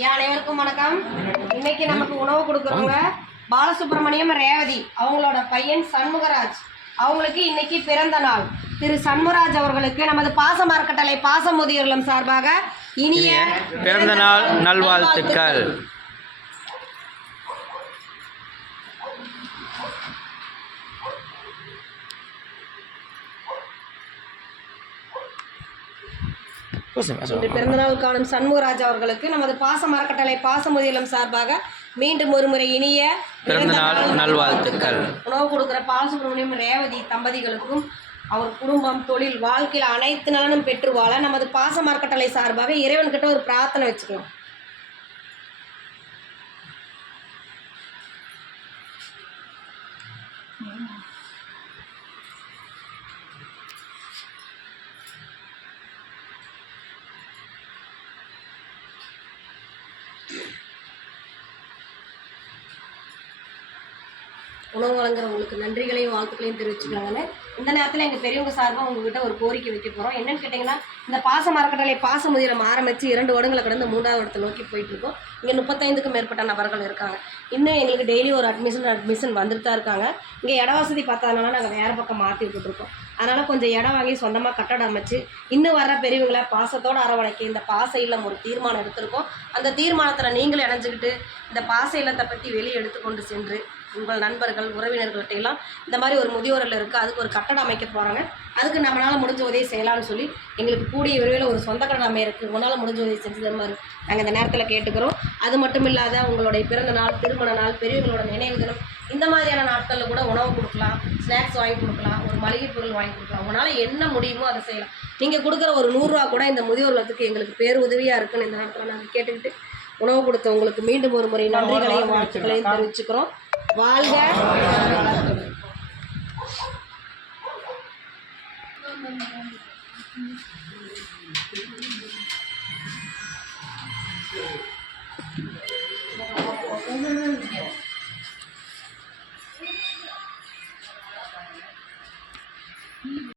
அனைவருக்கும் வணக்கம். இன்னைக்கு நமக்கு உணவு கொடுக்குறவங்க பாலசுப்ரமணியம் ரேவதி, அவங்களோட பையன் சண்முகராஜ். அவங்களுக்கு இன்னைக்கு பிறந்த நாள். திரு சண்முகராஜ் அவர்களுக்கு நமது பாச மார்க்கட்டளை பாச முதியோர் சார்பாக இனிய பிறந்த நாள் நல்வாழ்த்துக்கள். பிறந்தநாள் காணும் சண்முகராஜ் அவர்களுக்கு நமது பாச மரக்கட்டளை பாச முதியோர் சார்பாக மீண்டும் ஒருமுறை இனிய பிறந்தநாள் நல்வாழ்த்துக்கள். உணவு கொடுக்குற பாலசுப்ரமணியம் ரேவதி தம்பதிகளுக்கும் அவர் குடும்பம் தொழில் வாழ்க்கையில் அனைத்து நலனும் பெற்று வாழ நமது பாச மரக்கட்டளை சார்பாக இறைவன்கிட்ட ஒரு பிரார்த்தனை வச்சுக்கலாம். உணவு வழங்குறவங்களுக்கு நன்றிகளையும் வாழ்த்துக்களையும் தெரிவிச்சுக்கிறாங்கன்னு இந்த நேரத்தில் எங்கள் பெரியவங்க சார்பாக உங்ககிட்ட ஒரு கோரிக்கை வைக்க போகிறோம். என்னென்னு கேட்டிங்கன்னா, இந்த பாச மரக்கட்டளை பாச முதியோரம் ஆரம்பித்து 2 வருடங்களை கடந்து 3வது இடத்தை நோக்கி போயிட்டுருக்கோம். இங்கே 35க்கும் மேற்பட்ட நபர்கள் இருக்காங்க. இன்னும் எங்களுக்கு டெய்லி ஒரு அட்மிஷன் வந்துட்டு தான் இருக்காங்க. இங்கே இட வசதி பார்த்ததுனால நாங்கள் வேறு பக்கம் மாற்றி விட்டுருக்கோம். அதனால் கொஞ்சம் இடம் வாங்கி சொந்தமாக கட்டடம் அமைச்சு இன்னும் வர்ற பெரியவங்களை பாசத்தோடு அரவணைக்க இந்த பாச இல்லம் ஒரு தீர்மானம் எடுத்திருக்கோம். அந்த தீர்மானத்தில் நீங்களும் இணைஞ்சிக்கிட்டு இந்த பாச இல்லத்தை பற்றி வெளியே எடுத்துக்கொண்டு சென்று உங்கள் நண்பர்கள் உறவினர்கள்ட்ட எல்லாம் இந்த மாதிரி ஒரு முதியோரில் இருக்குது, அதுக்கு ஒரு கட்டடம் அமைக்க போகிறாங்க, அதுக்கு நம்மளால் முடிஞ்ச உதவி செய்யலாம்னு சொல்லி எங்களுக்கு கூடிய விரைவில் ஒரு சொந்த கட்டடம் அமையிருக்கு, உங்களால் முடிஞ்ச உதவி செஞ்சு தர மாதிரி நாங்கள் இந்த நேரத்தில் கேட்டுக்கிறோம். அது மட்டும் இல்லாத உங்களுடைய பிறந்த நாள், திருமண நாள், பெரியவங்களோட நினைவு தினம், இந்த மாதிரியான நாட்களில் கூட உணவு கொடுக்கலாம், ஸ்நாக்ஸ் வாங்கி கொடுக்கலாம், ஒரு மளிகை பொருள் வாங்கி கொடுக்கலாம். உங்களால் என்ன முடியுமோ அதை செய்யலாம். நீங்கள் கொடுக்குற ஒரு 100 ரூபா கூட இந்த முதியோர்களுக்கு எங்களுக்கு பேர் உதவியாக இருக்குன்னு இந்த நேரத்தில் நாங்கள் கேட்டுக்கிட்டு உணவு கொடுத்தவங்களுக்கு மீண்டும் ஒரு முறை நன்றிகளையும் வாழ்த்துக்களையும் தெரிவிச்சுக்கிறோம். வாழ்க